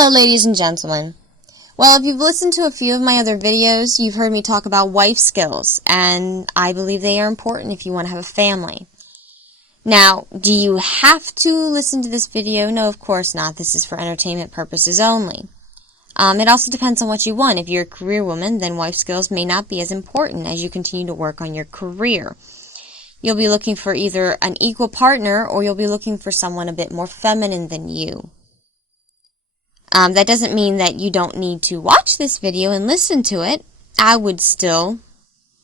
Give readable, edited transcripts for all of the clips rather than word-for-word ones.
Hello, ladies and gentlemen. Well, if you've listened to a few of my other videos, you've heard me talk about wife skills, and I believe they are important if you want to have a family. Now, do you have to listen to this video? No, of course not. This is for entertainment purposes only. It also depends on what you want. If you're a career woman, then wife skills may not be as important as you continue to work on your career. You'll be looking for either an equal partner or you'll be looking for someone a bit more feminine than you. That doesn't mean that you don't need to watch this video and listen to it. I would still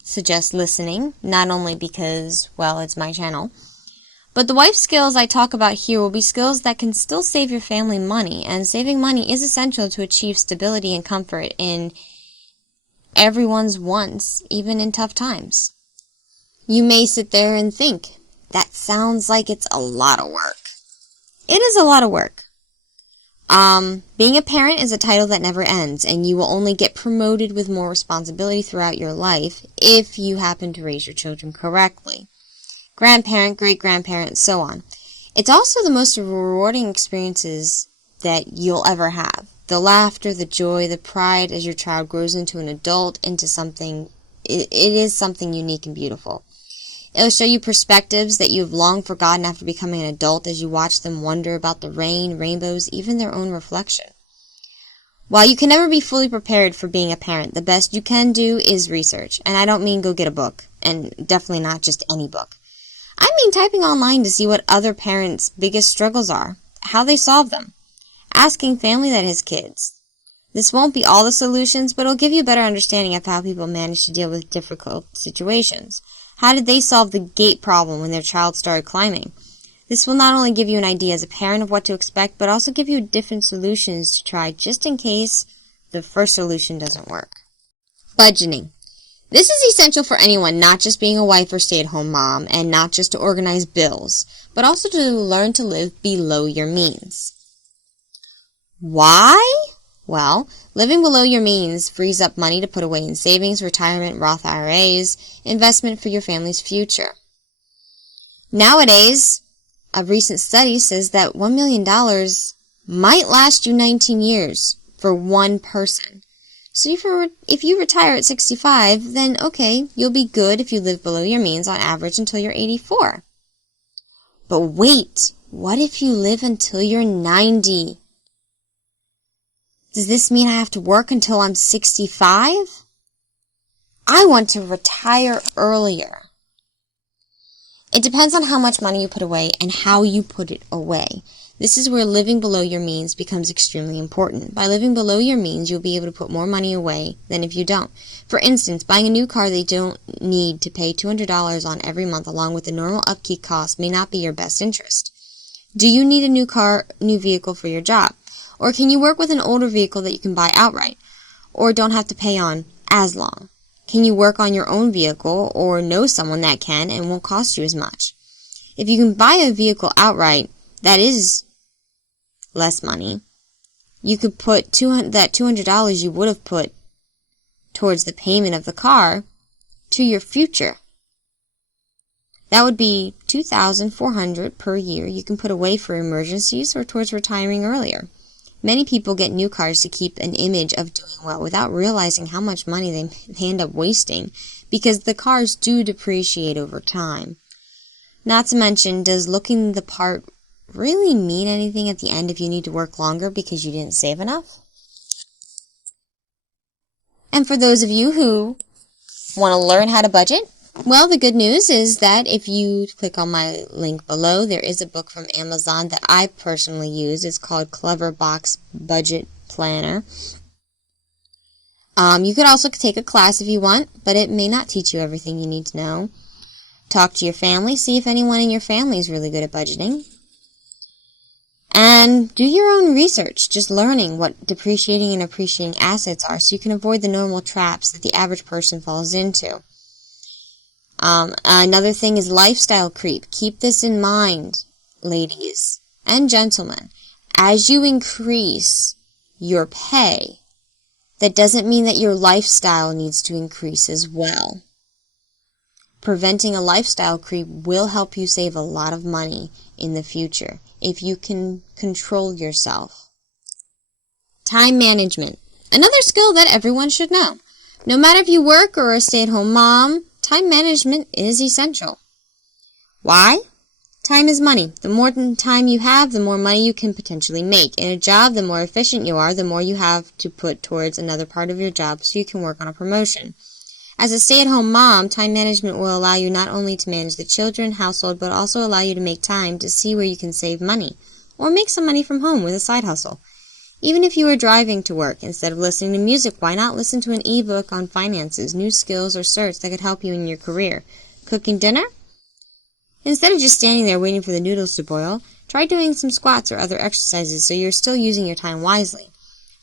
suggest listening, not only because, well, it's my channel, but the wife skills I talk about here will be skills that can still save your family money, and saving money is essential to achieve stability and comfort in everyone's wants, even in tough times. You may sit there and think, that sounds like it's a lot of work. It is a lot of work. Being a parent is a title that never ends, and you will only get promoted with more responsibility throughout your life if you happen to raise your children correctly. Grandparent, great-grandparent, so on. It's also the most rewarding experiences that you'll ever have. The laughter, the joy, the pride as your child grows into an adult, into something, it is something unique and beautiful. It'll show you perspectives that you have long forgotten after becoming an adult as you watch them wonder about the rain, rainbows, even their own reflection. While you can never be fully prepared for being a parent, the best you can do is research. And I don't mean go get a book, and definitely not just any book. I mean typing online to see what other parents' biggest struggles are, how they solve them, asking family that has kids. This won't be all the solutions, but it'll give you a better understanding of how people manage to deal with difficult situations. How did they solve the gate problem when their child started climbing? This will not only give you an idea as a parent of what to expect, but also give you different solutions to try just in case the first solution doesn't work. Budgeting. This is essential for anyone, not just being a wife or stay-at-home mom, and not just to organize bills, but also to learn to live below your means. Why? Well, living below your means frees up money to put away in savings, retirement, Roth IRAs, investment for your family's future. Nowadays, a recent study says that $1 million might last you 19 years for one person. So if you retire at 65, then okay, you'll be good if you live below your means on average until you're 84. But wait, what if you live until you're 90? Does this mean I have to work until I'm 65? I want to retire earlier. It depends on how much money you put away and how you put it away. This is where living below your means becomes extremely important. By living below your means, you'll be able to put more money away than if you don't. For instance, buying a new car that you don't need to pay $200 on every month along with the normal upkeep costs may not be your best interest. Do you need a new vehicle for your job? Or can you work with an older vehicle that you can buy outright, or don't have to pay on as long? Can you work on your own vehicle, or know someone that can and won't cost you as much? If you can buy a vehicle outright, that is less money. You could put that $200 you would have put towards the payment of the car to your future. That would be $2,400 per year you can put away for emergencies or towards retiring earlier. Many people get new cars to keep an image of doing well without realizing how much money they end up wasting because the cars do depreciate over time. Not to mention, does looking the part really mean anything at the end if you need to work longer because you didn't save enough? And for those of you who want to learn how to budget, well, the good news is that if you click on my link below, there is a book from Amazon that I personally use. It's called Cleverbox Budget Planner. You could also take a class if you want, but it may not teach you everything you need to know. Talk to your family, see if anyone in your family is really good at budgeting. And do your own research, just learning what depreciating and appreciating assets are so you can avoid the normal traps that the average person falls into. Another thing is lifestyle creep. Keep this in mind, ladies and gentlemen. As you increase your pay, that doesn't mean that your lifestyle needs to increase as well. Preventing a lifestyle creep will help you save a lot of money in the future if you can control yourself. Time management. Another skill that everyone should know. No matter if you work or are a stay-at-home mom, time management is essential. Why? Time is money. The more time you have, the more money you can potentially make. In a job, the more efficient you are, the more you have to put towards another part of your job so you can work on a promotion. As a stay-at-home mom, time management will allow you not only to manage the children, household, but also allow you to make time to see where you can save money or make some money from home with a side hustle. Even if you are driving to work, instead of listening to music, why not listen to an ebook on finances, new skills, or certs that could help you in your career? Cooking dinner? Instead of just standing there waiting for the noodles to boil, try doing some squats or other exercises so you're still using your time wisely.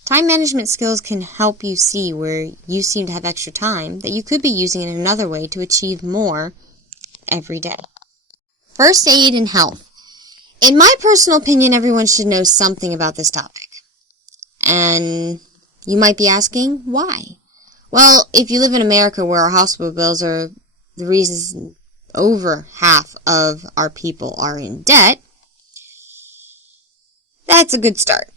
Time management skills can help you see where you seem to have extra time that you could be using in another way to achieve more every day. First aid and health. In my personal opinion, everyone should know something about this topic. And you might be asking, why? Well, if you live in America where our hospital bills are the reason over half of our people are in debt, that's a good start.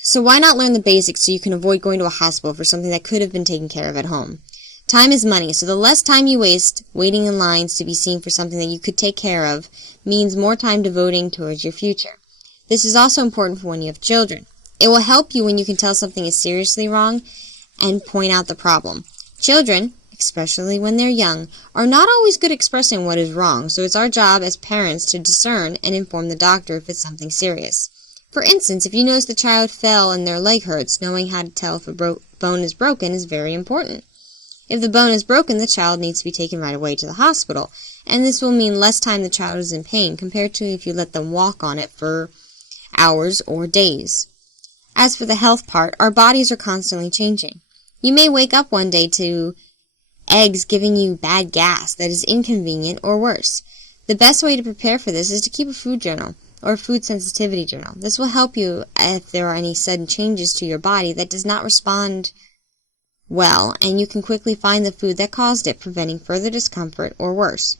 So why not learn the basics so you can avoid going to a hospital for something that could have been taken care of at home? Time is money, so the less time you waste waiting in lines to be seen for something that you could take care of means more time devoting towards your future. This is also important for when you have children. It will help you when you can tell something is seriously wrong and point out the problem. Children, especially when they're young, are not always good at expressing what is wrong, so it's our job as parents to discern and inform the doctor if it's something serious. For instance, if you notice the child fell and their leg hurts, knowing how to tell if a bone is broken is very important. If the bone is broken, the child needs to be taken right away to the hospital, and this will mean less time the child is in pain compared to if you let them walk on it for hours or days. As for the health part, our bodies are constantly changing. You may wake up one day to eggs giving you bad gas that is inconvenient or worse. The best way to prepare for this is to keep a food journal or a food sensitivity journal. This will help you if there are any sudden changes to your body that does not respond well, and you can quickly find the food that caused it, preventing further discomfort or worse.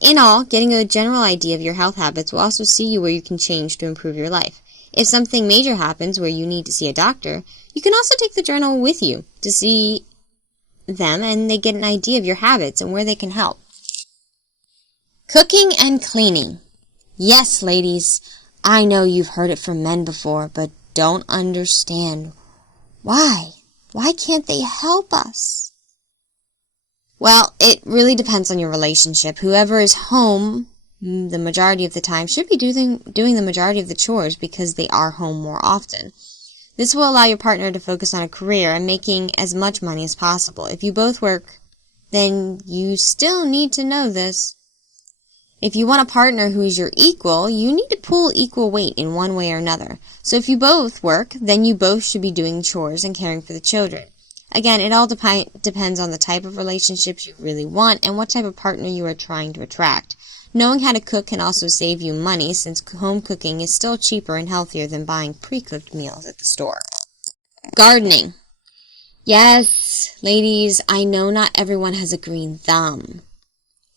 In all, getting a general idea of your health habits will also see you where you can change to improve your life. If something major happens where you need to see a doctor, you can also take the journal with you to see them, and they get an idea of your habits and where they can help. Cooking and cleaning. Yes, ladies, I know you've heard it from men before, but don't understand why. Why can't they help us? Well, it really depends on your relationship. Whoever is home the majority of the time should be doing the majority of the chores because they are home more often. This will allow your partner to focus on a career and making as much money as possible. If you both work, then you still need to know this. If you want a partner who is your equal, you need to pull equal weight in one way or another. So if you both work, then you both should be doing chores and caring for the children. Again, it all depends on the type of relationships you really want and what type of partner you are trying to attract. Knowing how to cook can also save you money since home cooking is still cheaper and healthier than buying pre-cooked meals at the store. Gardening. Yes, ladies, I know not everyone has a green thumb.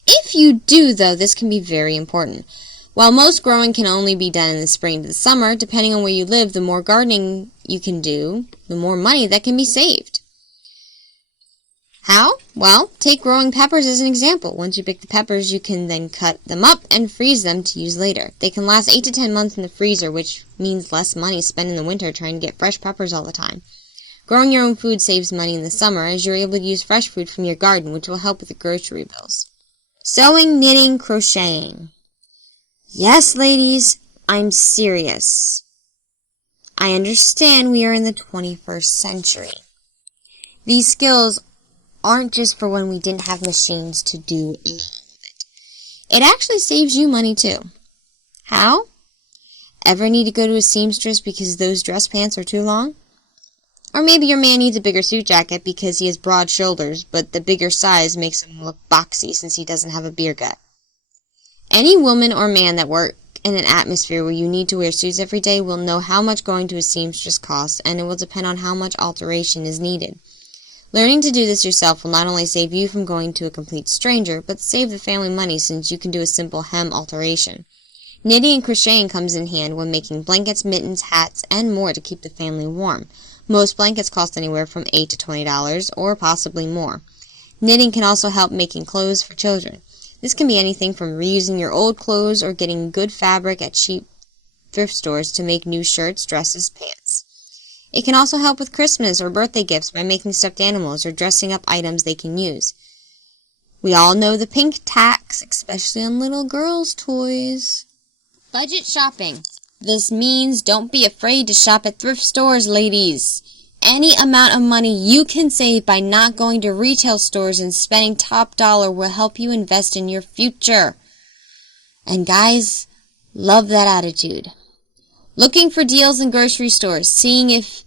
If you do, though, this can be very important. While most growing can only be done in the spring to the summer, depending on where you live, the more gardening you can do, the more money that can be saved. How? Well, take growing peppers as an example. Once you pick the peppers, you can then cut them up and freeze them to use later. They can last 8 to 10 months in the freezer, which means less money spent in the winter trying to get fresh peppers all the time. Growing your own food saves money in the summer as you're able to use fresh food from your garden, which will help with the grocery bills. Sewing, knitting, crocheting. Yes, ladies, I'm serious. I understand we are in the 21st century. These skills aren't just for when we didn't have machines to do all of it. It actually saves you money too. How? Ever need to go to a seamstress because those dress pants are too long? Or maybe your man needs a bigger suit jacket because he has broad shoulders, but the bigger size makes him look boxy since he doesn't have a beer gut. Any woman or man that work in an atmosphere where you need to wear suits every day will know how much going to a seamstress costs, and it will depend on how much alteration is needed. Learning to do this yourself will not only save you from going to a complete stranger, but save the family money since you can do a simple hem alteration. Knitting and crocheting comes in hand when making blankets, mittens, hats, and more to keep the family warm. Most blankets cost anywhere from $8 to $20 or possibly more. Knitting can also help making clothes for children. This can be anything from reusing your old clothes or getting good fabric at cheap thrift stores to make new shirts, dresses, pants. It can also help with Christmas or birthday gifts by making stuffed animals or dressing up items they can use. We all know the pink tax, especially on little girls' toys. Budget shopping. This means don't be afraid to shop at thrift stores, ladies. Any amount of money you can save by not going to retail stores and spending top dollar will help you invest in your future. And guys, love that attitude. Looking for deals in grocery stores, seeing if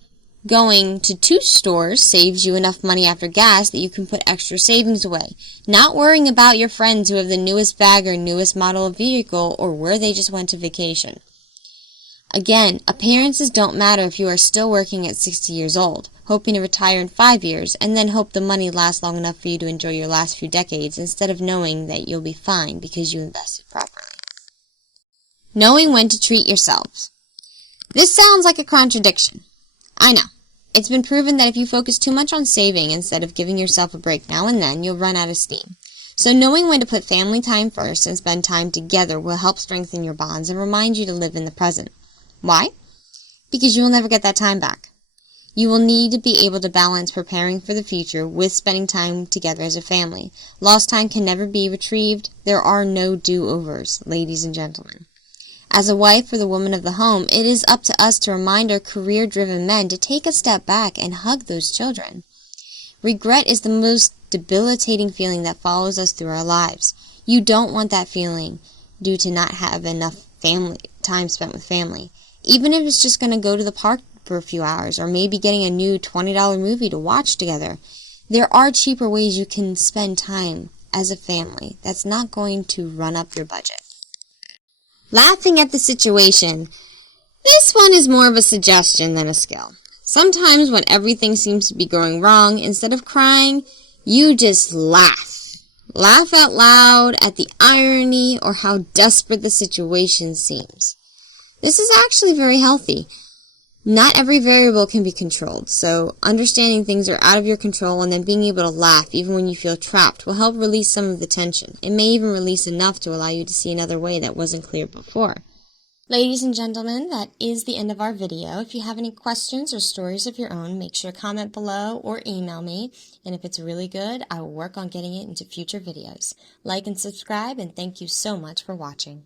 going to 2 stores saves you enough money after gas that you can put extra savings away. Not worrying about your friends who have the newest bag or newest model of vehicle or where they just went to vacation. Again, appearances don't matter if you are still working at 60 years old, hoping to retire in 5 years, and then hope the money lasts long enough for you to enjoy your last few decades instead of knowing that you'll be fine because you invested properly. Knowing when to treat yourselves. This sounds like a contradiction. I know. It's been proven that if you focus too much on saving instead of giving yourself a break now and then, you'll run out of steam. So knowing when to put family time first and spend time together will help strengthen your bonds and remind you to live in the present. Why? Because you will never get that time back. You will need to be able to balance preparing for the future with spending time together as a family. Lost time can never be retrieved. There are no do-overs, ladies and gentlemen. As a wife or the woman of the home, it is up to us to remind our career-driven men to take a step back and hug those children. Regret is the most debilitating feeling that follows us through our lives. You don't want that feeling due to not have enough time spent with family. Even if it's just going to go to the park for a few hours or maybe getting a new $20 movie to watch together. There are cheaper ways you can spend time as a family that's not going to run up your budget. Laughing at the situation. This one is more of a suggestion than a skill. Sometimes when everything seems to be going wrong, instead of crying, you just laugh. Laugh out loud at the irony or how desperate the situation seems. This is actually very healthy. Not every variable can be controlled, so understanding things are out of your control and then being able to laugh even when you feel trapped will help release some of the tension. It may even release enough to allow you to see another way that wasn't clear before. Ladies and gentlemen, that is the end of our video. If you have any questions or stories of your own, make sure to comment below or email me. And if it's really good, I will work on getting it into future videos. Like and subscribe, and thank you so much for watching.